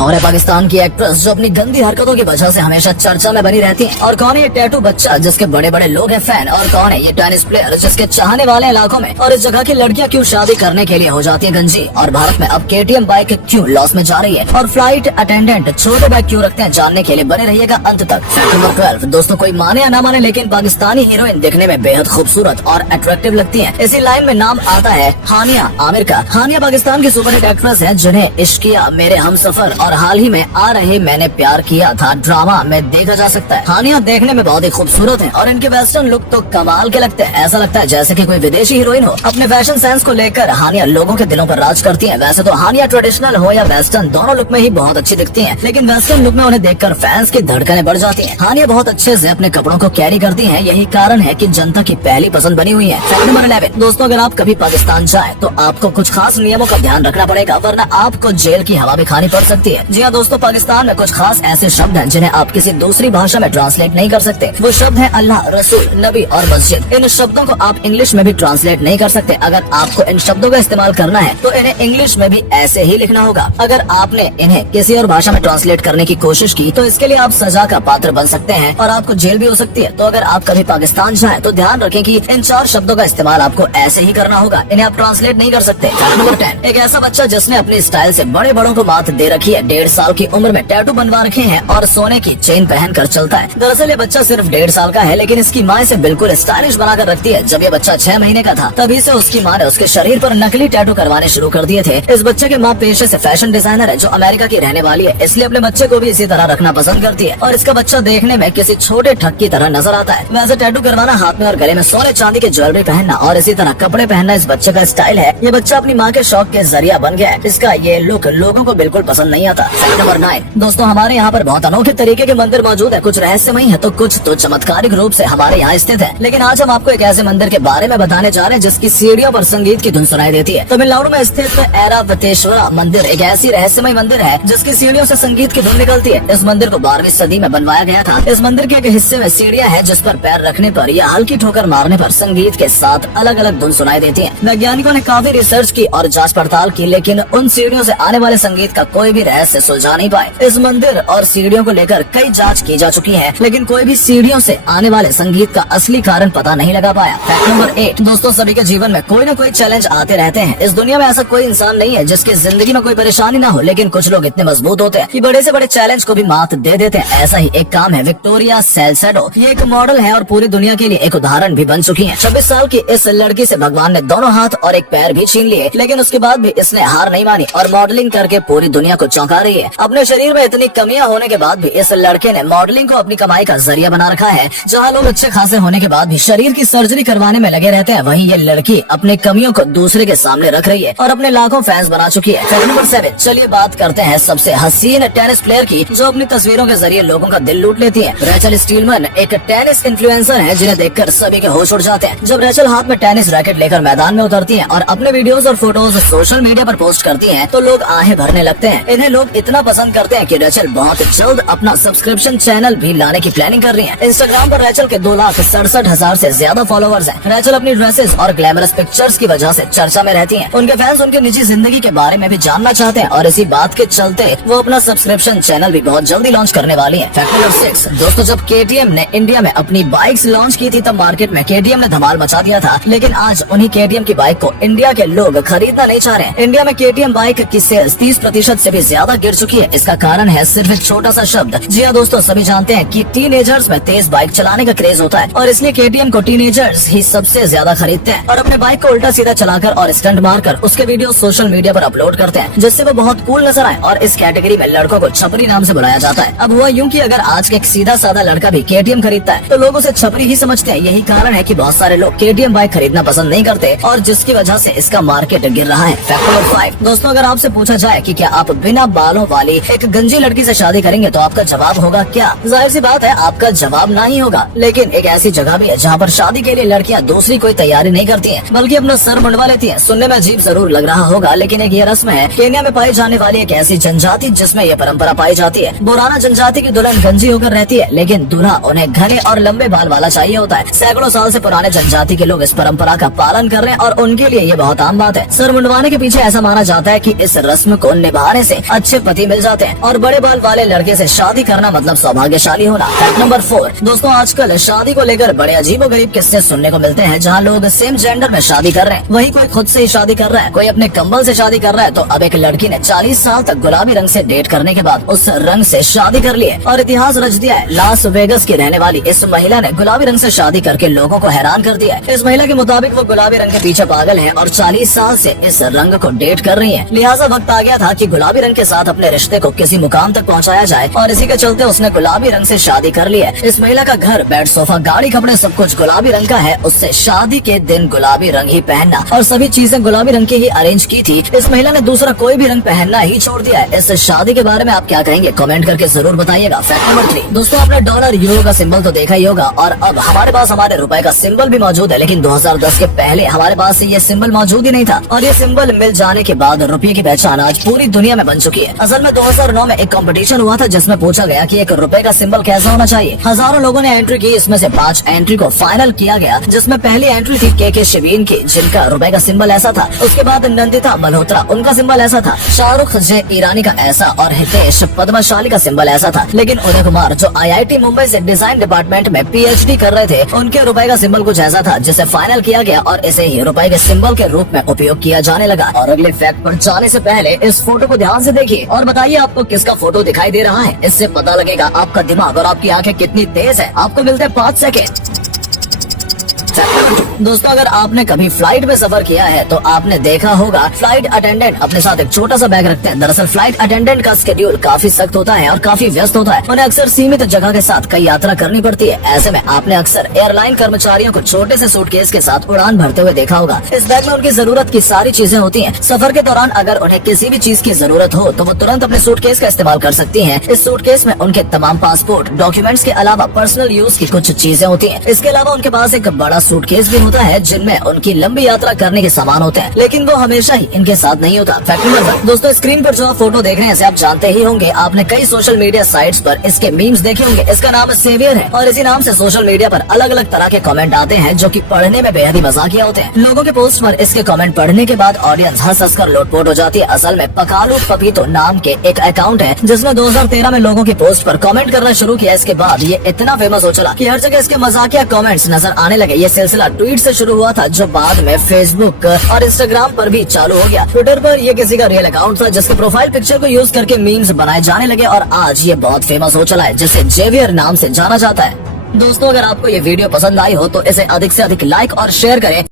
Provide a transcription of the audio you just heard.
कौन है पाकिस्तान की एक्ट्रेस जो अपनी गंदी हरकतों की वजह से हमेशा चर्चा में बनी रहती है? और कौन है ये टैटू बच्चा जिसके बड़े बड़े लोग हैं फैन? और कौन है ये टेनिस प्लेयर जिसके चाहने वाले इलाकों में और इस जगह की लड़कियां क्यों शादी करने के लिए हो जाती है गंजी? और भारत में अब KTM बाइक क्यों लॉस में जा रही है? और फ्लाइट अटेंडेंट छोटे बैग क्यों रखते हैं? जानने के लिए बने रहिएगा अंत तक। Fact number 12। दोस्तों, कोई माने या ना माने लेकिन पाकिस्तानी हीरोइन देखने में बेहद खूबसूरत और अट्रैक्टिव लगती है। इसी लाइन में नाम आता है हानिया आमिर का। हानिया पाकिस्तान की सुपरहिट एक्ट्रेस है जिन्हें इश्क किया, मेरे हमसफर और हाल ही में आ रहे मैंने प्यार किया था ड्रामा में देखा जा सकता है। हानिया देखने में बहुत ही खूबसूरत है और इनके वेस्टर्न लुक तो कमाल के लगते हैं। ऐसा लगता है जैसे कि कोई विदेशी हीरोइन हो। अपने फैशन सेंस को लेकर हानिया लोगों के दिलों पर राज करती है। वैसे तो हानिया ट्रेडिशनल हो या वेस्टर्न दोनों लुक में ही बहुत अच्छी दिखती है, लेकिन वेस्टर्न लुक में उन्हें देखकर फैंस की धड़कनें बढ़ जाती है। हानिया बहुत अच्छे से अपने कपड़ों को कैरी करती है, यही कारण है कि जनता की पहली पसंद बनी हुई है। Fact number 11। दोस्तों, अगर आप कभी पाकिस्तान जाए तो आपको कुछ खास नियमों का ध्यान रखना पड़ेगा, वरना आपको जेल की हवा भी खानी पड़ सकती है। जी हाँ दोस्तों, पाकिस्तान में कुछ खास ऐसे शब्द हैं जिन्हें आप किसी दूसरी भाषा में ट्रांसलेट नहीं कर सकते। वो शब्द है अल्लाह, रसूल, नबी और मस्जिद। इन शब्दों को आप इंग्लिश में भी ट्रांसलेट नहीं कर सकते। अगर आपको इन शब्दों का इस्तेमाल करना है तो इन्हें इंग्लिश में भी ऐसे ही लिखना होगा। अगर आपने इन्हें किसी और भाषा में ट्रांसलेट करने की कोशिश की तो इसके लिए आप सजा का पात्र बन सकते हैं और आपको जेल भी हो सकती है। तो अगर आप कभी पाकिस्तान जाएं तो ध्यान रखें कि इन 4 शब्दों का इस्तेमाल आपको ऐसे ही करना होगा, इन्हें आप ट्रांसलेट नहीं कर सकते। नंबर 10। एक ऐसा बच्चा जिसने अपनी स्टाइल से बड़े बड़ों को मात दे रखी है। 1.5 साल की उम्र में टैटू बनवा रखे हैं और सोने की चेन पहन कर चलता है। दरअसल ये बच्चा सिर्फ 1.5 साल का है, लेकिन इसकी माँ इसे बिल्कुल स्टाइलिश बनाकर रखती है। जब ये बच्चा 6 महीने का था तभी से उसकी माँ ने उसके शरीर पर नकली टैटू करवाने शुरू कर दिए थे। इस बच्चे की माँ पेशे से फैशन डिजाइनर है जो अमेरिका की रहने वाली है, इसलिए अपने बच्चे को भी इसी तरह रखना पसंद करती है और इसका बच्चा देखने में किसी छोटे ठग की तरह नजर आता है। वैसे टैटू करवाना, हाथ में और गले में सोने चांदी की ज्वेलरी पहनना और इसी तरह कपड़े पहनना इस बच्चे का स्टाइल है। ये बच्चा अपनी माँ के शौक के जरिया बन गया है। इसका ये लुक लोगों को बिल्कुल पसंद नहीं आता। नंबर 9। दोस्तों, हमारे यहाँ पर बहुत अनोखे तरीके के मंदिर मौजूद है। कुछ रहस्यमय है तो कुछ तो चमत्कारिक रूप से हमारे यहाँ स्थित है। लेकिन आज हम आपको एक ऐसे मंदिर के बारे में बताने जा रहे हैं जिसकी सीढ़ियों पर संगीत की धुन सुनाई देती है। तमिलनाडु में स्थित ऐरावतेश्वरा मंदिर एक ऐसी रहस्यमय मंदिर है जिसकी सीढ़ियों से संगीत की धुन निकलती है। इस मंदिर को 12वीं सदी में बनवाया गया था। इस मंदिर के एक हिस्से में सीढ़ियाँ हैं जिस पर पैर रखने पर या हल्की ठोकर मारने पर संगीत के साथ अलग अलग धुन सुनाई देती है। वैज्ञानिकों ने काफी रिसर्च की और जांच पड़ताल की, लेकिन उन सीढ़ियों से आने वाले संगीत का कोई भी रहस्य सुलझा नहीं पाए। इस मंदिर और सीढ़ियों को लेकर कई जांच की जा चुकी है, लेकिन कोई भी सीढ़ियों से आने वाले संगीत का असली कारण पता नहीं लगा पाया। Fact number 8। दोस्तों, सभी के जीवन में कोई न कोई चैलेंज आते रहते हैं। इस दुनिया में ऐसा कोई इंसान नहीं है जिसकी जिंदगी में कोई परेशानी ना हो, लेकिन कुछ लोग इतने मजबूत होते हैं कि बड़े से बड़े चैलेंज को भी मात दे देते हैं। ऐसा ही एक काम है विक्टोरिया सेल्साडो। ये एक मॉडल है और पूरी दुनिया के लिए एक उदाहरण भी बन चुकी है। 26 साल की इस लड़की से भगवान ने दोनों हाथ और एक पैर भी छीन लिए, लेकिन उसके बाद भी इसने हार नहीं मानी और मॉडलिंग करके पूरी दुनिया को चौंका रही है। अपने शरीर में इतनी कमियां होने के बाद भी इस लड़के ने मॉडलिंग को अपनी कमाई का जरिया बना रखा है। जहाँ लोग अच्छे खासे होने के बाद भी शरीर की सर्जरी करवाने में लगे रहते हैं, वहीं ये लड़की अपनी कमियों को दूसरे के सामने रख रही है और अपने लाखों फैंस बना चुकी है। Fact number 7। चलिए बात करते हैं सबसे हसीन टेनिस प्लेयर की जो अपनी तस्वीरों के जरिए लोगों का दिल लूट लेती है। रेचल स्टीलमैन एक टेनिस इन्फ्लुएंसर है जिन्हें देखकर सभी के होश उड़ जाते हैं। जब रेचल हाथ में टेनिस रैकेट लेकर मैदान में उतरती है और अपने वीडियोस और फोटोज सोशल मीडिया पर पोस्ट करती हैं, तो लोग आहें भरने लगते हैं। इन्हें लोग इतना पसंद करते हैं कि रेचल बहुत जल्द अपना सब्सक्रिप्शन चैनल भी लाने की प्लानिंग कर रही है। इंस्टाग्राम पर रेचल के 2,67,000 से ज्यादा फॉलोअर्स हैं। रेचल अपनी ड्रेसेस और ग्लैमरस पिक्चर्स की वजह से चर्चा में रहती हैं। उनके फैंस उनकी निजी जिंदगी के बारे में भी जानना चाहते हैं और इसी बात के चलते वो अपना सब्सक्रिप्शन चैनल भी बहुत जल्दी लॉन्च करने वाली है। Fact number 6। दोस्तों, जब KTM ने इंडिया में अपनी बाइक्स लॉन्च की थी तब मार्केट में KTM ने धमाल मचा दिया था, लेकिन आज उन्हीं KTM की बाइक को इंडिया के लोग खरीदना नहीं चाह रहे हैं। इंडिया में KTM बाइक की सेल्स 30% से भी ज्यादा गिर चुकी है। इसका कारण है सिर्फ एक छोटा सा शब्द। जी हाँ दोस्तों, सभी जानते हैं कि टीनेजर्स में तेज बाइक चलाने का क्रेज होता है और इसलिए KTM को टीनेजर्स ही सबसे ज्यादा खरीदते हैं और अपने बाइक को उल्टा सीधा चलाकर और स्टंट मारकर उसके वीडियो सोशल मीडिया पर अपलोड करते हैं, जिससे वो बहुत कूल नजर आए। और इस कैटेगरी में लड़कों को छपरी नाम से बुलाया जाता है। अब हुआ यूं कि अगर आज के एक सीधा साधा लड़का भी KTM खरीदता है तो लोग उसे छपरी ही समझते हैं। यही कारण है कि बहुत सारे लोग KTM बाइक खरीदना पसंद नहीं करते और जिसकी वजह से इसका मार्केट गिर रहा है। Fact number 5। दोस्तों, अगर आपसे पूछा जाए कि क्या आप बिना बालों वाली एक गंजी लड़की से शादी करेंगे तो आपका जवाब होगा क्या? जाहिर सी बात है आपका जवाब ना ही होगा, लेकिन एक ऐसी जगह भी है जहाँ पर शादी के लिए लड़कियाँ दूसरी कोई तैयारी नहीं करती है बल्कि अपना सर मुंडवा लेती है। सुनने में अजीब जरूर लग रहा होगा, लेकिन एक ये रस्म है केन्या में पाई जाने वाली एक ऐसी जनजाति जिसमें ये परंपरा पाई जाती है। बोराना जनजाति की दुल्हन गंजी होकर रहती है, लेकिन दूल्हा उन्हें घने और लंबे बाल वाला चाहिए होता है। सैकड़ों साल से पुराने जनजाति के लोग इस परंपरा का पालन कर रहे हैं और उनके लिए ये बहुत आम बात है। सर मुंडवाने के पीछे ऐसा माना जाता है कि इस रस्म को निभाने से अच्छे पति मिल जाते हैं और बड़े बाल वाले लड़के से शादी करना मतलब सौभाग्यशाली होना। फैक्ट नंबर 4 दोस्तों, आजकल शादी को लेकर बड़े अजीबोगरीब किस्से सुनने को मिलते हैं, जहाँ लोग सेम जेंडर में शादी कर रहे हैं। वही कोई खुद से ही शादी कर रहा है, कोई अपने कंबल से शादी कर रहा है। तो अब एक लड़की ने 40 साल तक गुलाबी रंग से डेट करने के बाद उस रंग से शादी कर ली है और इतिहास रच दिया है। लास वेगस की रहने वाली इस महिला ने गुलाबी रंग से शादी करके लोगों को हैरान कर दिया है। इस महिला के मुताबिक वो गुलाबी रंग के पीछे पागल है और 40 साल से इस रंग को डेट कर रही है। लिहाजा वक्त आ गया था कि गुलाबी रंग के साथ अपने रिश्ते को किसी मुकाम तक पहुंचाया जाए और इसी के चलते उसने गुलाबी रंग से शादी कर ली है। इस महिला का घर, बेड, सोफा, गाड़ी, कपड़े सब कुछ गुलाबी रंग का है। उससे शादी के दिन गुलाबी रंग ही पहनना और सभी चीजें गुलाबी रंग की ही अरेंज की थी। इस महिला ने दूसरा कोई भी रंग पहनना ही छोड़ दिया है। इस शादी के बारे में आप क्या कहेंगे, कमेंट करके जरूर बताइएगा। फैक्ट नंबर 3 दोस्तों, आपने डॉलर, यूरो का सिंबल तो देखा ही होगा और अब हमारे पास हमारे रुपए का सिंबल भी मौजूद है, लेकिन 2010 के पहले हमारे पास ये सिंबल मौजूद ही नहीं था और ये सिंबल मिल जाने के बाद रुपये की पहचान आज पूरी दुनिया में बन चुकी है। असल में 2009 में एक कंपटीशन हुआ था जिसमें पूछा गया कि एक रुपए का सिंबल कैसा होना चाहिए। हजारों लोगों ने एंट्री की, इसमें से 5 एंट्री को फाइनल किया गया, जिसमें पहली एंट्री थी के शिवीन की, जिनका रुपए का सिंबल ऐसा था। उसके बाद नंदिता मल्होत्रा, उनका सिंबल ऐसा था। शाहरुख जय ईरानी का ऐसा और हितेश पद्मशाली का सिंबल ऐसा था। लेकिन उदय कुमार जो IIT मुंबई से डिजाइन डिपार्टमेंट में PhD कर रहे थे, उनके रुपए का सिंबल कुछ ऐसा था, जिसे फाइनल किया गया और इसे ही रुपए के सिंबल के रूप में उपयोग किया जाने लगा। और अगले फैक्ट पर जाने से पहले इस फोटो को ध्यान से देखिए और बताइए आपको किसका फोटो दिखाई दे रहा है। इससे पता लगेगा आपका दिमाग और आपकी आंखें कितनी तेज है। आपको मिलते हैं 5 सेकेंड। दोस्तों, अगर आपने कभी फ्लाइट में सफर किया है तो आपने देखा होगा फ्लाइट अटेंडेंट अपने साथ एक छोटा सा बैग रखते हैं। दरअसल फ्लाइट अटेंडेंट का शेड्यूल काफी सख्त होता है और काफी व्यस्त होता है। उन्हें अक्सर सीमित जगह के साथ कई यात्रा करनी पड़ती है। ऐसे में आपने अक्सर एयरलाइन कर्मचारियों को छोटे से सूटकेस के साथ उड़ान भरते हुए देखा होगा। इस बैग में उनकी जरूरत की सारी चीजें होती है। सफर के दौरान अगर उन्हें किसी भी चीज की जरूरत हो तो वो तुरंत अपने सूटकेस का इस्तेमाल कर सकती है। इस सूटकेस में उनके तमाम पासपोर्ट, डॉक्यूमेंट्स के अलावा पर्सनल यूज की कुछ चीजें होती है। इसके अलावा उनके पास एक बड़ा सूटकेस भी होता है जिनमें उनकी लंबी यात्रा करने के सामान होते हैं, लेकिन वो हमेशा ही इनके साथ नहीं होता। फैक्ट नंबर 1 दोस्तों, स्क्रीन पर जो आप फोटो देख रहे हैं इसे आप जानते ही होंगे। आपने कई सोशल मीडिया साइट्स पर इसके मीम्स देखे होंगे। इसका नाम सेवियर है और इसी नाम से सोशल मीडिया पर अलग अलग तरह के कमेंट आते हैं जो कि पढ़ने में बेहद ही मजाकिया होते हैं। लोगों के पोस्ट पर इसके कमेंट पढ़ने के बाद ऑडियंस हंस कर लोटपोट हो जाती है। असल में पकालू पपीतो नाम के एक अकाउंट है जिसने 2013 में लोगों की पोस्ट पर कमेंट करना शुरू किया। इसके बाद ये इतना फेमस हो चला कि हर जगह इसके मजाकिया कमेंट्स नजर आने लगे। ये सिलसिला ट्वीट से शुरू हुआ था जो बाद में फेसबुक और इंस्टाग्राम पर भी चालू हो गया। ट्विटर पर ये किसी का रियल अकाउंट था जिसके प्रोफाइल पिक्चर को यूज करके मीम्स बनाए जाने लगे और आज ये बहुत फेमस हो चला है, जिसे जेवियर नाम से जाना जाता है। दोस्तों, अगर आपको ये वीडियो पसंद आई हो तो इसे अधिक से अधिक लाइक और शेयर करें।